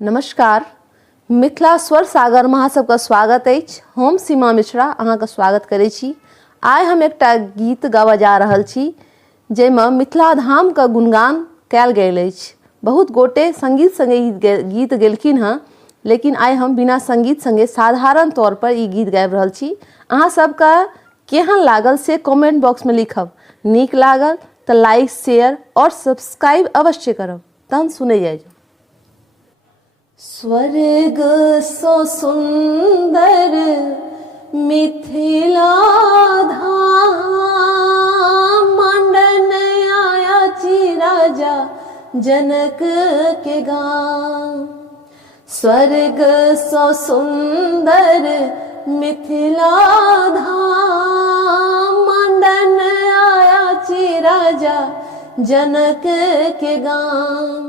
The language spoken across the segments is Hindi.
नमस्कार। मिथिला स्वर सागर में सबका स्वागत है। हम सीमा मिश्रा अहाँके स्वागत करै छी। आइ हम एकटा गीत गावा जा रहल छी जैमे मिथिला धाम के गुणगान कयल गेल अछि। बहुत गोटे संगीत संगे गीत गेलखिन हँ, लेकिन आइ हम बिना संगीत संगे साधारण तौर पर ई गीत गाबि रहल छी। अहाँ सबके केहन लागल से कमेंट बॉक्स में लिखब। नीक लागल तो लाइक शेयर और सब्सक्राइब अवश्य करब। तहन सुनै जाइ। स्वर्ग सो सुंदर मिथिला धाम, मंडन आया छी राजा जनक के गाँव। स्वर्ग सो सुंदर मिथिला धाम, मंडन आया छी राजा जनक के गाँव।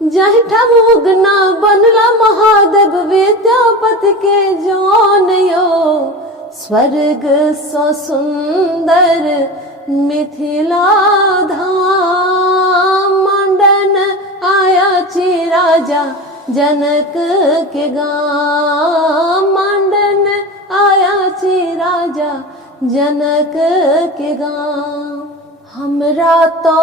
जहिठाम उगना बनला महादेव विद्यापति के जौन यो। स्वर्ग सो सुंदर मिथिला धाम, मंडन आया छी राजा जनक के गाँव। मंडन आया छी राजा जनक के गाँव। हमरा तो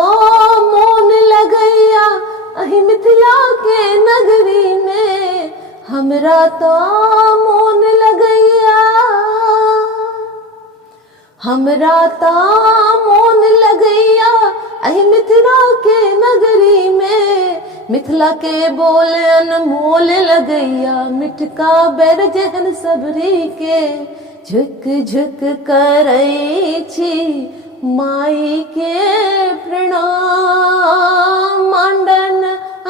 मोन लगैया अहि मिथिला के नगरी में, हमरा तो मोन लगैया, हमरा तो मोन लगैया अहि मिथिला के नगरी में। मिथिला के बोले अनमोल लगैया, मिठका बेर जेहन सबरी के। झुक झुक करै छी माई के प्रणाम, मंडन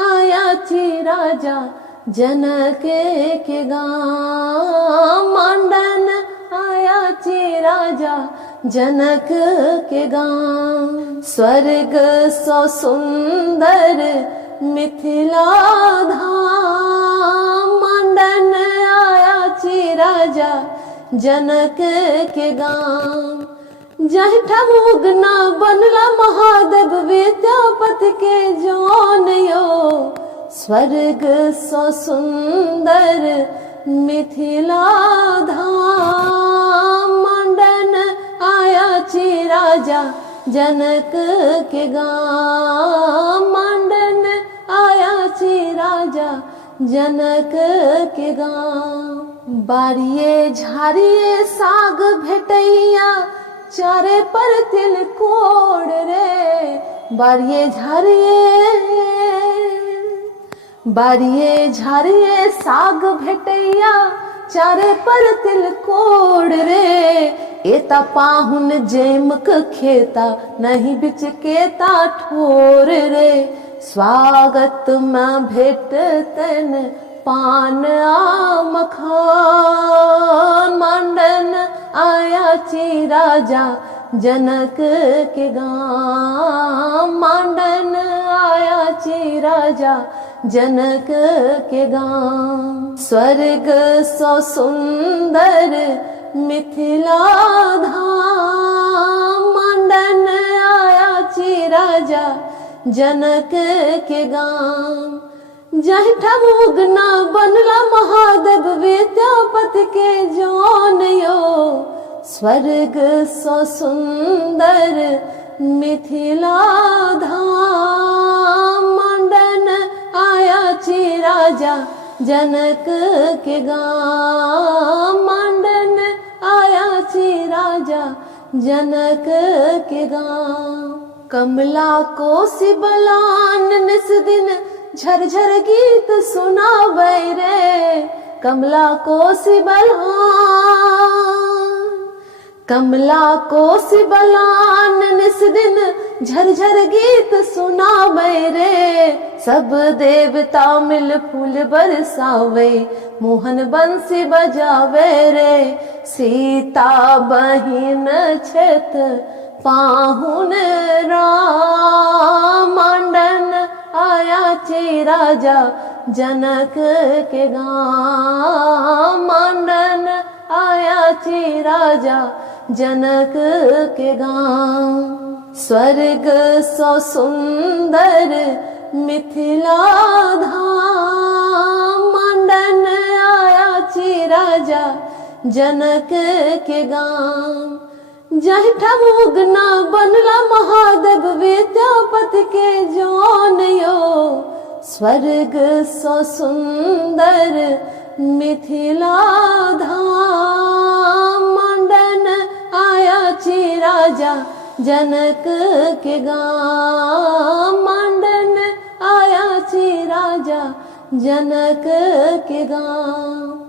आया छी राजा जनक के गाँव। मंडन आया छी राजा जनक के गाँव। स्वर्ग सो सुंदर मिथिला धाम, मंडन आया छी राजा जनक के गाँव। जहिठाम उगना बनला महादेव विद्यापति के जौन यो। स्वर्ग सो सुंदर मिथिला धाम, मंडन आया छी राजा जनक के गाँव। मंडन आया छी राजा जनक के गाँव। बारिये झारिये साग भेटैया, चारे पर तिलकोर रे। बारिये झारिये साग भेटैया, चारे पर तिलकोर रे। एता पाहुन जेमक खेता, नहीं बिचकेता ठोर रे। स्वागत में भेटतन पान आ मखान, मंडन आया छी राजा जनक के गाँव। मंडन आया छी राजा जनक के गाँव। स्वर्ग सो सुंदर मिथिला धाम, मंडन आया छी राजा जनक के गाँव। जहिठाम उगना बनला महादेव विद्यापति के जौन यो। स्वर्ग सो सुंदर मिथिला धाम, मंडन आया छी राजा जनक के गाँव। मंडन आया छी राजा जनक के गाँव। कमला कोसी बलान निस दिन झरझर गीत सुनाबै रे। कमला कोसी बलान निस दिन झरझर गीत सुनाबै रे। सब देवता मिल फूल बरसावे, मोहन बंसी बजावे रे। सीता बहिन छत पाहुन राम, मंडन आया छी राजा जनक के गाँव। मंडन आया छी राजा जनक के गाँव। स्वर्ग सो सुंदर मिथिला धाम, मंडन आया छी राजा जनक के गाम। जहिठम उगना बनला महादेव विद्यापति के जौन यो, स्वर्ग सो सुंदर मिथिला धाम। मंडन आया छी राजा जनक के गाम। मंडन आया छी राजा जनक के गाम।